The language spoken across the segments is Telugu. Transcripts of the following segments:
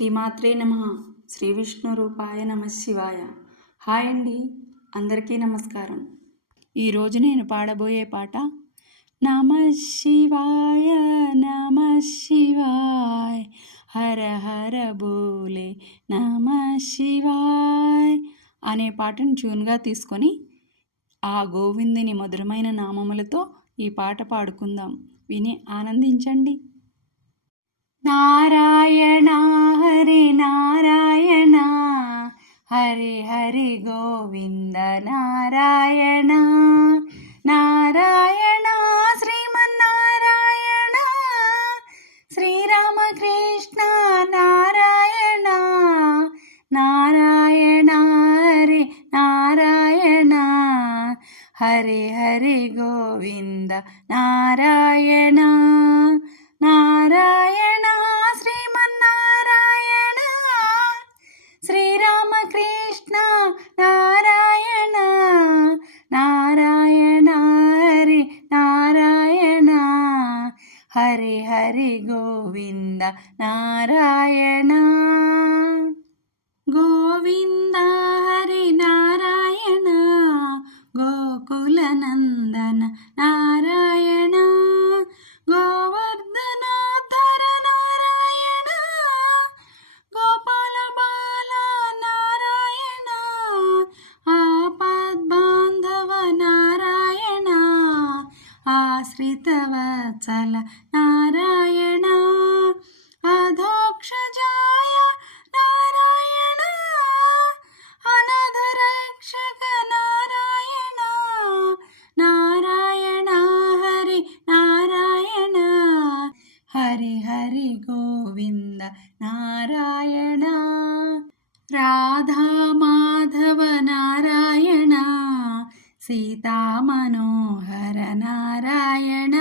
శ్రీమాత్రే నమః. శ్రీ విష్ణు రూపాయ నమః శివాయ. హాయ్ అండి, అందరికీ నమస్కారం. ఈరోజు నేను పాడబోయే పాట నమః శివాయ నమః శివాయ హర హర బోలే నమః శివాయ అనే పాటను ట్యూన్గా తీసుకొని ఆ గోవిందుని మధురమైన నామములతో ఈ పాట పాడుకుందాం. విని ఆనందించండి. నారాయణ హరి నారాయణ హరి హరి గోవింద నారాయణ నారాయణ శ్రీమన్నారాయణ శ్రీరామకృష్ణ నారాయణ నారాయణ హరి నారాయణ హరి హరి గోవింద నారాయణ నారాయణ శ్రీమన్నారాయణ శ్రీరామకృష్ణ నారాయణ నారాయణ హరి నారాయణ హరి హరి గోవింద నారాయణ గోవింద హరి నారాయణ గోకుల నందన నారాయణ గోవర్ధనోద్ధర నారాయణ గోపాల బాల నారాయణ ఆపద్బాంధవ నారాయణ ఆశ్రితవత్సల నారాయణ అధోక్షజాయ నారాయణ అనాథరక్షక నారాయణ నారాయణ హరి నారాయణ హరి హరి గోవింద నారాయణ రాధా మాధవ నారాయణ సీతా మనోహర నారాయణ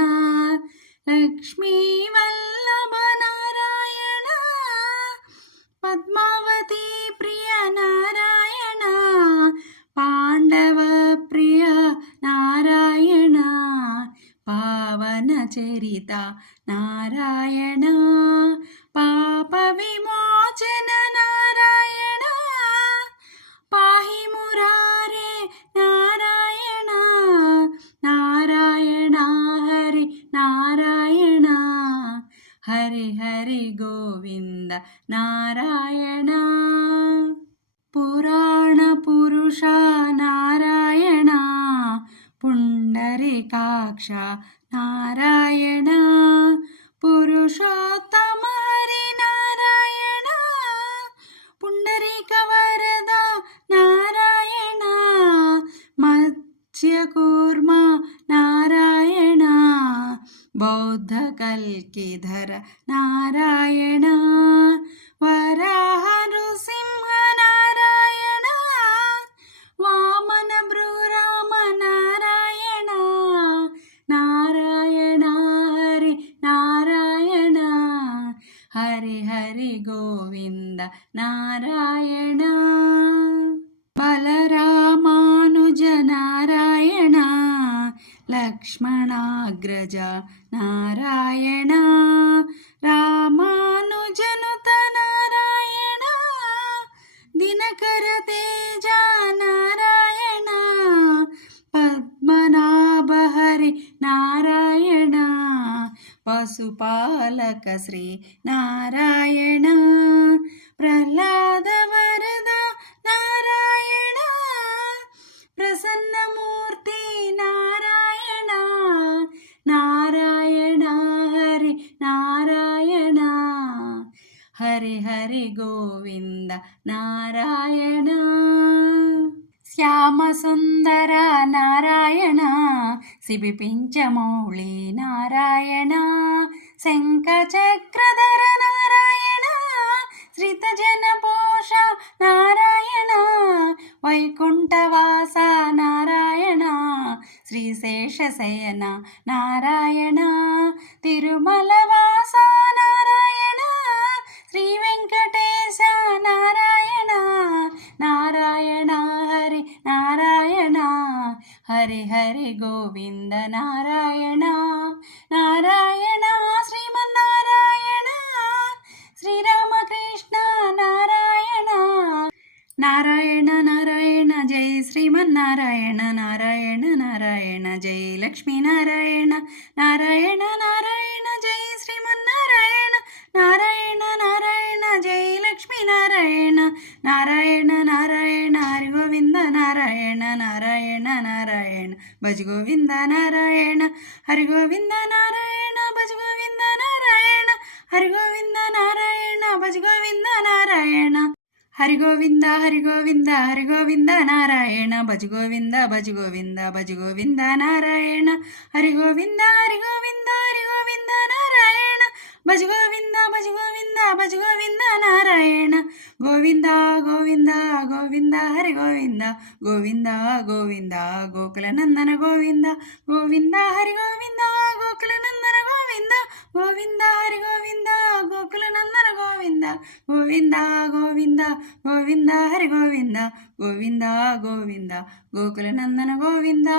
లక్ష్మీ వల్లభ నారాయణ పద్మావతి ప్రియ నారాయణ పాండవ ప్రియ నారాయణ పావన చరిత నారాయణ పాప విమోచన నారాయణ పాహి మురారే నారాయణ నారాయణ హరి నారాయణ హరి హరి గోవింద నారాయణ పురాణ పురుష నారాయణ పుండరీకాక్ష నారాయణ పురుషోత్తమ హరి నారాయణ పుండరీక వరద నారాయణ మత్స్యకూర్మ నారాయణ బౌద్ధ కల్కిధర నారాయణ వరాహ నృసింహ నారాయణ వామన భ్రూరామ నారాయణ నారాయణ హరి నారాయణ హరి హరి గోవింద నారాయణ బలరామానుజ నారాయణ లక్ష్మణాగ్రజ నారాయణ రామానుజనుత నారాయణ దినకర తేజ నారాయణ పద్మనాభ హరి నారాయణ పశుపాలక శ్రీ నారాయణ ప్రహ్లాద వరద నారాయణ ప్రసన్నమూర్తి నారాయణ నారాయణ హరి నారాయణ హరి హరి గోవింద నారాయణ శ్యామసుందర నారాయణ శిబిపించమౌళి నారాయణ శంఖచక్రధర నారాయణ శ్రితజన పోష నారాయణ వైకుంఠవాస నారాయణ శ్రీశేషశయన నారాయణ తిరుమలవాస నారాయణ శ్రీ వెంకటేశ నారాయణ నారాయణ హరి నారాయణ హరి హరి గోవింద నారాయణ నారాయణ శ్రీమన్నారాయణ శ్రీరామకృష్ణ నారాయణ నారాయణ జై శ్రీమన్నారాయణ నారాయణ నారాయణ జై లక్ష్మీనారాయణ నారాయణ నారాయణ జై శ్రీమన్నారాయణ నారాయణ నారాయణ జై లక్ష్మీనారాయణ నారాయణ నారాయణ హరి గోవింద నారాయణ నారాయణ నారాయణ భజ గోవింద నారాయణ హరి గోవింద నారాయణ భజ గోవింద నారాయణ హరి గోవింద నారాయణ భజ గోవింద నారాయణ హరి గోవింద హరి గోవింద హరి గోవింద నారాయణ భజ గోవింద భజ గోవింద భజ గోవింద నారాయణ హరి గోవింద హరి గోవింద హరి గోవింద నారాయణ భజ గోవింద భజ గోవింద భజ గోవింద నారాయణ గోవింద గోవింద గోవింద హరి గోవింద గోవింద గోవింద గోకుల నందన గోవింద గోవింద హరి గోవింద గోకుల నందన గోవింద గోవింద హరి గోవింద గోకుల నందన గోవింద గోవింద గోవింద గోవింద హరి గోవింద గోవింద గోవింద గోకుల నందన గోవింద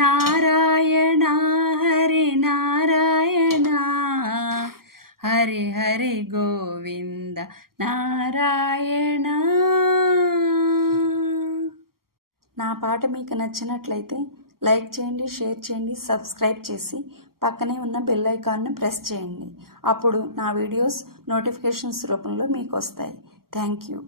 నారాయణ హరి నారాయణ హరి హరి గోవింద నారాయణ. నా పాట మీకు నచ్చినట్లయితే లైక్ చేయండి, షేర్ చేయండి, సబ్స్క్రైబ్ చేసి పక్కనే ఉన్న బెల్ ఐకాన్ని ప్రెస్ చేయండి. అప్పుడు నా వీడియోస్ నోటిఫికేషన్స్ రూపంలో మీకు వస్తాయి. Thank you.